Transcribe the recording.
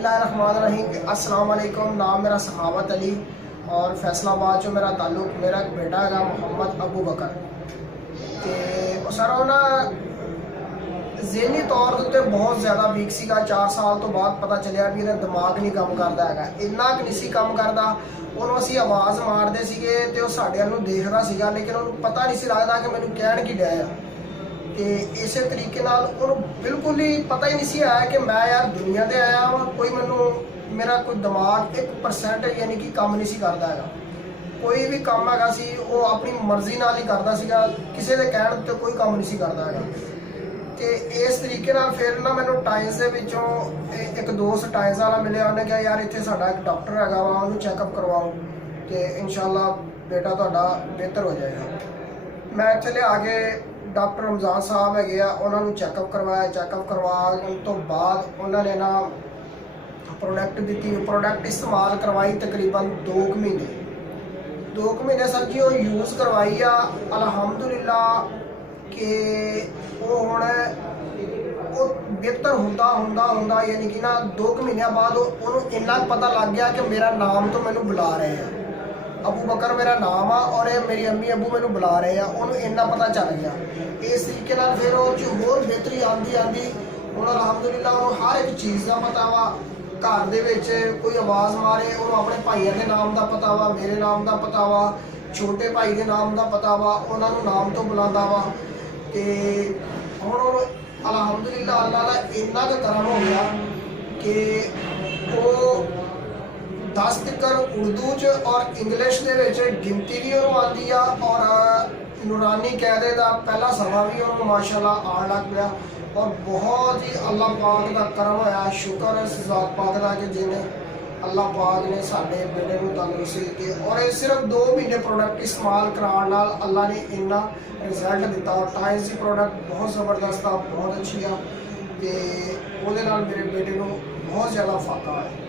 बिस्मिल्लाहिर्रहमानिर्रहीम। अस्सलाम वालेकुम। नाम मेरा सखावत अली और फैसलाबाद चो मेरा ताल्लुक। मेरा एक बेटा है मोहम्मद अबू बकर ते सर वो ना ज़हनी तौर उत्ते बहुत ज़्यादा वीक सीगा। 4 साल तो बाद पता चलिया भी इहदा दिमाग नहीं काम करता है, इन्ना क नहीं सी काम करता। ਉਹਨੂੰ ਅਸੀਂ ਆਵਾਜ਼ ਮਾਰਦੇ ਸੀਗੇ ਤੇ ਉਹ ਸਾਡੇ ਵੱਲ ਨੂੰ ਦੇਖਦਾ ਸੀਗਾ, ਲੇਕਿਨ ਉਹਨੂੰ ਪਤਾ ਨਹੀਂ ਸੀ ਲੱਗਦਾ ਕਿ ਮੈਨੂੰ ਕਹਿਣ ਕੀ ਡਿਆ ਆ। ਤੇ ਇਸੇ ਤਰੀਕੇ ਨਾਲ ਉਹਨੂੰ ਬਿਲਕੁਲ ਹੀ ਪਤਾ ਹੀ ਨਹੀਂ ਸੀ ਆਇਆ ਕਿ ਮੈਂ ਯਾਰ ਦੁਨੀਆ ਤੇ ਆਇਆ ਵਾਂ। ਕੋਈ ਮੈਨੂੰ ਮੇਰਾ ਕੋਈ ਦਿਮਾਗ 1% ਯਾਨੀ ਕਿ ਕੰਮ ਨਹੀਂ ਸੀ ਕਰਦਾ ਹੈਗਾ। ਕੋਈ ਵੀ ਕੰਮ ਹੈਗਾ ਸੀ ਉਹ ਆਪਣੀ ਮਰਜ਼ੀ ਨਾਲ ਹੀ ਕਰਦਾ ਸੀਗਾ, ਕਿਸੇ ਦੇ ਕਹਿਣ ਤੇ ਕੋਈ ਕੰਮ ਨਹੀਂ ਸੀ ਕਰਦਾ ਹੈਗਾ। ਤੇ ਇਸ ਤਰੀਕੇ ਨਾਲ ਫਿਰ ਨਾ ਮੈਨੂੰ ਟਾਈਮਸ ਦੇ ਵਿੱਚੋਂ ਇੱਕ ਦੋਸਤ ਟਾਈਮਸ ਵਾਲਾ ਮਿਲਿਆ। ਉਹਨੇ ਕਿਹਾ ਯਾਰ ਇੱਥੇ ਸਾਡਾ ਇੱਕ ਡਾਕਟਰ ਹੈਗਾ ਵਾ, ਉਹਨੂੰ ਚੈੱਕਅਪ ਕਰਵਾਓ ਤੇ ਇਨਸ਼ਾਅੱਲਾ ਬੇਟਾ ਤੁਹਾਡਾ ਬਿਹਤਰ ਹੋ ਜਾਏਗਾ। ਮੈਂ ਇੱਥੇ ਲਿਆ ਕੇ ਡਾਕਟਰ ਰਮਜ਼ਾਨ ਸਾਹਿਬ ਹੈਗੇ ਆ, ਉਹਨਾਂ ਨੂੰ ਚੈੱਕਅਪ ਕਰਵਾਇਆ। ਚੈੱਕਅਪ ਕਰਵਾਉਣ ਤੋਂ ਬਾਅਦ ਉਹਨਾਂ ਨੇ ਨਾ ਪ੍ਰੋਡਕਟ ਦਿੱਤੀ। ਪ੍ਰੋਡਕਟ ਇਸਤੇਮਾਲ ਕਰਵਾਈ ਤਕਰੀਬਨ 2 ਮਹੀਨੇ ਸਰ ਜੀ ਉਹ ਯੂਜ਼ ਕਰਵਾਈ ਆ। ਅਲਹਮਦੁਲਿਲਾ ਕਿ ਉਹ ਹੁਣ ਉਹ ਬਿਹਤਰ ਹੁੰਦਾ ਯਾਨੀ ਕਿ ਨਾ 2 ਮਹੀਨਿਆਂ ਬਾਅਦ ਉਹਨੂੰ ਇੰਨਾ ਪਤਾ ਲੱਗ ਗਿਆ ਕਿ ਮੇਰਾ ਨਾਮ ਤੋਂ ਮੈਨੂੰ ਬੁਲਾ ਰਹੇ ਆ, अबू बकर मेरा नाम आ और मेरी अम्मी अबू मैनू बुला रहे हैं। उन्होंने इन्ना पता चल गया। इस तरीके नाल फिर होर बेहतरी आती हुण अलहमदुलिल्लाह उन्होंने हर एक चीज़ का पता वा। घर दे विच कोई आवाज़ मारे उन्होंने अपने भाइयों के नाम का पता वा, मेरे नाम का पता वा, छोटे भाई के नाम का पता वा, उन्होंने नाम तो बुलाता वा। तो हुण अलहमदुलिल्लाह अल्लाह का इन्ना क करम हो गया कि वो 10 तक उर्दू च और इंग्लिश के गिनती भी उन्होंने आती है और नूरानी कैदे का पहला समा भी उन्होंने माशाअल्लाह आन लग गया। और बहुत ही अल्लाह पाक का करम होया। शुक्र है ज़ात पाक का कि जिन्हें अल्लाह पाक ने साडे बेटे को तंदुरुस्ती दी। और ये सिर्फ 2 महीने प्रोडक्ट इस्तेमाल कराने नाल अल्लाह ने इन्ना रिजल्ट दिता। और टाइम्स की प्रोडक्ट बहुत ज़बरदस्त आ, बहुत अच्छी आ। तो वो मेरे बेटे को बहुत ज़्यादा फायदा है।